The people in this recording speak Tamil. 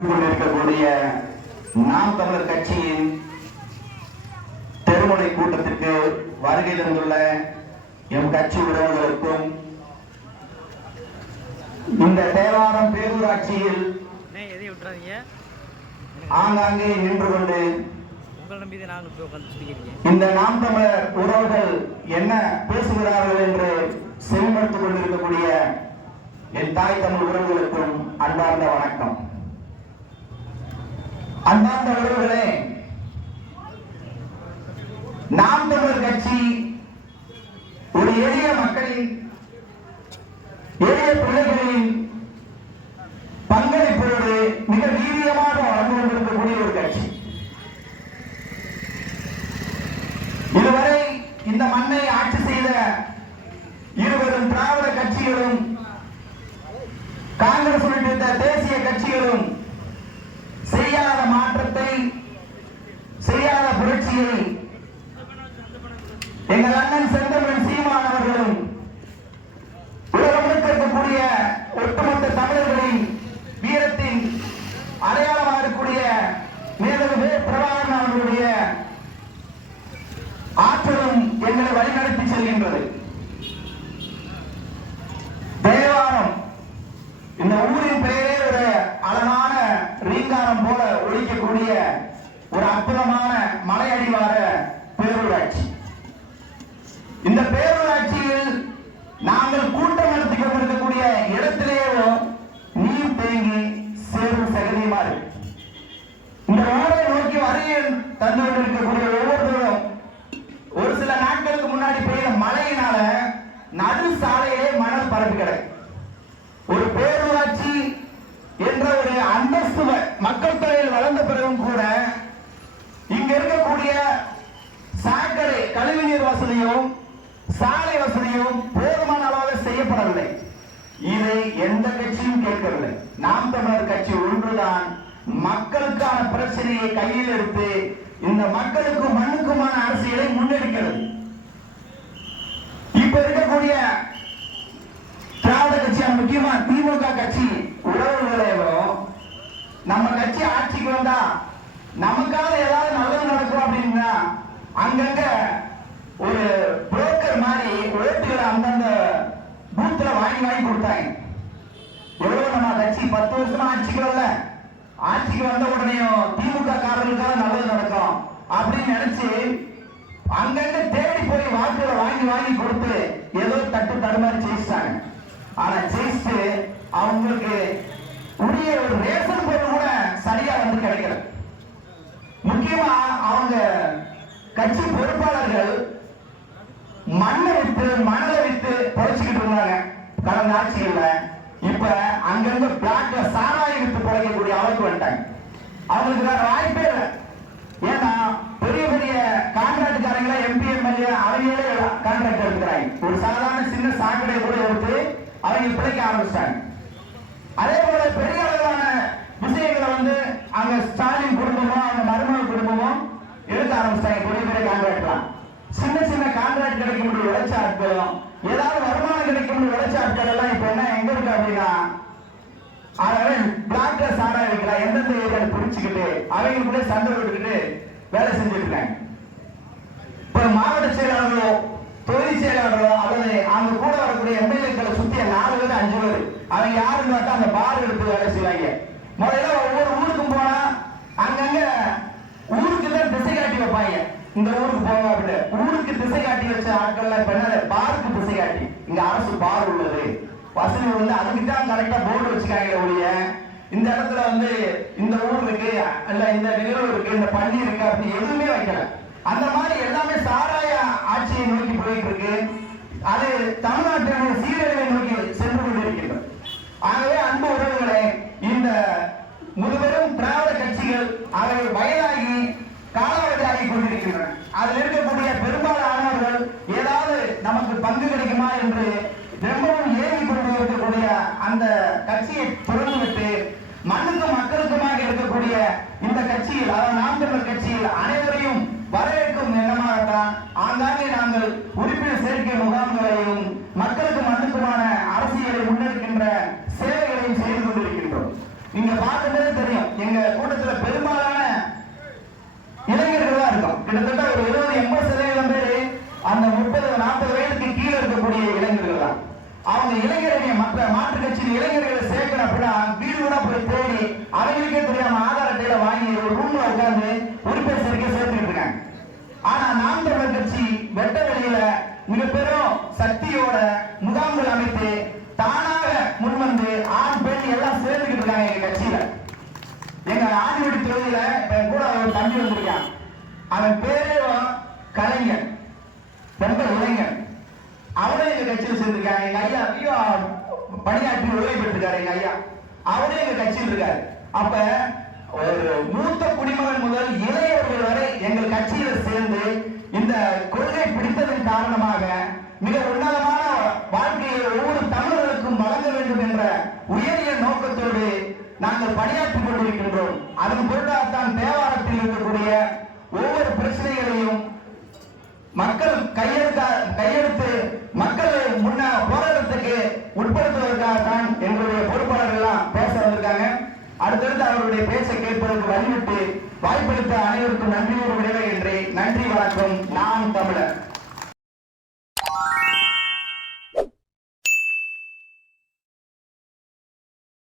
கொண்டிருக்கக்கூடிய நாம் தமிழர் கட்சியின் தெருமுனை கூட்டத்திற்கு வருகை தந்துள்ள எம் கட்சி உறவுகளுக்கும் இந்த தேவாரம் பேரூராட்சியில் ஆங்காங்கே நின்று கொண்டு இந்த நாம் தமிழர் உறவுகள் என்ன பேசுகிறார்கள் என்று செவிமடுத்துக் கொண்டிருக்கக்கூடிய என் தாய் தமிழ் உறவுகளுக்கும் அன்பார்ந்த வணக்கம். அண்ணாந்த உறவுகளே நாம் தமிழர் கட்சி ஒரு எளிய மக்களின் எளிய பிள்ளைகளின் பங்களிப்போடு மிக வீரியமாக வளர்ந்து கொண்டிருக்கக்கூடிய ஒரு கட்சி. இதுவரை இந்த மண்ணை ஆட்சி செய்த இருவரும் திராவிட கட்சிகளும் காங்கிரஸ் எங்கள் அண்ணன் செந்தமன் சீமான் அவர்களும் உலகம் இருக்கக்கூடிய ஒட்டுமொத்த தமிழர்களின் வீரத்தின் அடையாளமாக இருக்கக்கூடிய மேதகு பிரபாகரன் அவர்களுடைய ஆற்றலும் எங்களை வழிநடத்தி செல்கின்றது தேவாரம் இந்த ஊரின் பெயரே ஒரு அழகான ரீங்காரம் போல ஒழிக்கக்கூடிய ஒரு அற்புதமான மலை அடிவார பேரூராட்சி இந்த பேரூராட்சியில் நாங்கள் கூட்டம் நடத்தி கொண்டிருக்கக்கூடிய இடத்திலேயோ நீர் தேங்கி சேர்வு சகதியுமா இருக்கு இந்த ஊரை நோக்கி வரையில் தந்து கொண்டிருக்கக்கூடிய ஒவ்வொருத்தரும் ஒரு சில நாட்களுக்கு முன்னாடி பெய்த மழையினால நடு சாலையிலே மணல் பரப்பி கிடக்கு. ஒரு பேரூராட்சி என்ற ஒரு அந்தஸ்து மக்கள் தொகையில் வளர்ந்த பிறகும் கூட இங்க இருக்கக்கூடிய சாக்கடை கழிவுநீர் வசதியும் சாலை வசதியும் போதுமான அளவாக செய்யப்படவில்லை. இதை எந்த கட்சியும் கேட்கவில்லை. நாம் தமிழர் கட்சி ஒன்றுதான் மக்களுக்கான பிரச்சனையை கையில் எடுத்து இந்த மக்களுக்கும் மண்ணுக்குமான அரசியலை முன்னெடுக்கிறது. இப்ப இருக்கக்கூடிய திராவிட கட்சியான முக்கியமா திமுக கட்சி உறவுகளையும் நம்ம கட்சி ஆட்சிக்கு வந்தா நமக்காக ஏதாவது நல்லது நடக்கும் அப்படின்னா அங்கங்க ஒரு புரோக்கர் மாதிரி ஓட்டுகளை அந்தந்த பூத்துல வாங்கி வாங்கி கொடுத்தாங்க. எவ்வளவு நம்ம கட்சி? பத்து வருஷமா ஆட்சிக்கு வரல. ஆட்சிக்கு வந்த உடனேயும் திமுக காரர்களுக்காக நல்லது நடக்கும் அப்படின்னு நினைச்சு அங்கங்க தேடி போய் வாக்குகளை வாங்கி வாங்கி கொடுத்து ஏதோ தட்டு தடுமாறி ஜெயிச்சிட்டாங்க. ஆனா ஜெயிச்சு அவங்களுக்கு உரிய ஒரு ரேஷன் பொருள் கூட சரியா வந்து கிடைக்கல. முக்கியமா அவங்க கட்சி பொறுப்பாளர்கள் மண்ணை வித்து மணலை வித்து பொழைச்சிக்கிட்டு இருந்தாங்க. கடந்த ஆட்சிகள்ல இப்ப அங்கிருந்து பிளாட்ல சாராயம் எடுத்து பொழைக்கக்கூடிய அளவுக்கு வந்துட்டாங்க. அவங்களுக்கு வேற வாய்ப்பே இல்லை. ஏன்னா பெரிய பெரிய கான்ட்ராக்டுக்காரங்கள எம்பி எம்எல்ஏ அவங்களே கான்ட்ராக்ட் எடுத்துக்கிறாங்க. ஒரு சாதாரண சின்ன சாக்கடையை கூட எடுத்து அவங்க பிழைக்க ஆரம்பிச்சிட்டாங்க. அதே போல பெரிய அளவிலான விஷயங்களை வந்து அங்க ஸ்டாலின் குடும்பமும் அவங்க மருமக குடும்பமும் எடுக்க ஆரம்பிச்சிட்டாங்க பெரிய பெரிய கான்ட்ராக்ட்லாம் சின்ன சின்ன கான்ட்ராக்ட் கிடைக்க உழைச்ச ஆட்களும் ஏதாவது வருமானம் கிடைக்கும் உழைச்ச ஆட்கள் எல்லாம் இப்ப என்ன எங்க இருக்கு அப்படின்னா அதனால பிளாக்ல சாரா இருக்கலாம் எந்தெந்த ஏரியாவில் பிடிச்சுக்கிட்டு அவங்களுக்குள்ளே சண்டை விட்டுக்கிட்டு வேலை செஞ்சிருக்காங்க இப்ப மாவட்ட செயலாளர்களோ தொகுதி செயலாளர்களோ அல்லது அவங்க கூட வரக்கூடிய எம்எல்ஏக்களை சுத்திய நாலு பேர் அஞ்சு பேர் அவங்க யாருன்னு பார்த்தா அந்த பார் எடுத்து வேலை செய்வாங்க. முதல்ல ஒவ்வொரு ஊருக்கும் போனா அங்கங்க ஊருக்கு தான் திசை காட்டி வைப்பாங்க இந்த ஊருக்கு போங்க அப்படின்னு ஊருக்கு திசை காட்டி வச்ச ஆட்கள் இப்ப பாருக்கு திசை காட்டி. இங்க அரசு பார் உள்ளது. வசதி வந்து அதுக்கு தான் கரெக்டா போர்டு வச்சுக்காங்க ஒழிய இந்த இடத்துல வந்து இந்த ஊர் இருக்கு இல்ல இந்த நிகழ்வு இருக்கு இந்த பள்ளி இருக்கு அப்படின்னு எதுவுமே வைக்கல. அந்த மாதிரி எல்லாமே சாராய ஆட்சியை நோக்கி போயிட்டு இருக்கு. அது தமிழ்நாட்டினுடைய சீரழிவை நமக்கு பங்கு கிடைக்குமா என்று ரொம்பவும் ஏங்கி கொண்டு இருக்கக்கூடிய அந்த கட்சியை துறந்துவிட்டு மண்ணுக்கும் மக்களுக்குமாக இருக்கக்கூடிய இந்த கட்சியில் அதாவது நாம் தமிழர் கட்சியில் அனைவரையும் வரவேற்கும் எண்ணமாகத்தான் ஆங்காங்கே நாங்கள் உறுப்பினர் சேர்க்கை முகாம்களையும் மக்களுக்கு மண்ணுக்குமான அரசியலை முன்னெடுக்கின்ற சேவைகளையும் செய்து கொண்டிருக்கின்றோம். நீங்க பார்க்கும்போதே தெரியும் எங்க கூட்டத்தில் பெரும்பாலான இளைஞர்கள் தான் இருக்கும். கிட்டத்தட்ட ஒரு இருபது எண்பது அந்த முப்பது நாற்பது வயதுக்கு கீழே இருக்கக்கூடிய இளைஞர்கள் தான். அவங்க இளைஞர்களை மற்ற மாற்று கட்சியின் இளைஞர்களை சேர்க்கணும் அப்படின்னா வீடு கூட போய் தேடி அவங்களுக்கே தெரியாம ஆதார் அட்டையில வாங்கி ஒரு ரூம்ல உட்கார்ந்து உறுப்பினர் சேர்க்கை சேர்த்துக்கிட்டு இருக்காங்க. ஆனா நாம் தமிழர் கட்சி வெட்ட வெளியில மிக பெரும் சக்தியோட முகாம்கள் அமைத்து தானாக முன்வந்து ஆண் பெண் எல்லாம் சேர்ந்துக்கிட்டு இருக்காங்க எங்க கட்சியில. எங்க ஆண்டிவடி தொகுதியில கூட ஒரு தம்பி வந்திருக்கான். அவன் பேரே கலைஞர் ரொம்ப இளைஞன் அவனே எங்க கட்சியில் சேர்ந்திருக்காங்க அதிகம் பணியாற்றி உதவி பெற்றிருக்காரு எங்க ஐயா. அவரே எங்க கட்சியில் இருக்காரு. அப்ப ஒரு மூத்த குடிமகன் முதல் இளையவர்கள் வரை எங்கள் கட்சியில சேர்ந்து இந்த கொள்கை பிடித்ததன் காரணமாக மிக உன்னதமான வாழ்க்கையை ஒவ்வொரு தமிழர்களுக்கும் வழங்க வேண்டும் என்ற உயரிய நோக்கத்தோடு நாங்கள் பணியாற்றிக் கொண்டிருக்கின்றோம். அதன் பொருட்டாகத்தான் தேவாரத்தில் இருக்கக்கூடிய தொடர்ந்து அவருடைய பேச்சை கேட்பதற்கு வழிவிட்டு வாய்ப்பளித்த அனைவருக்கும் நன்றியோடு விடைபெறுகின்றேன் நன்றி வணக்கம். நான் தமிழர்.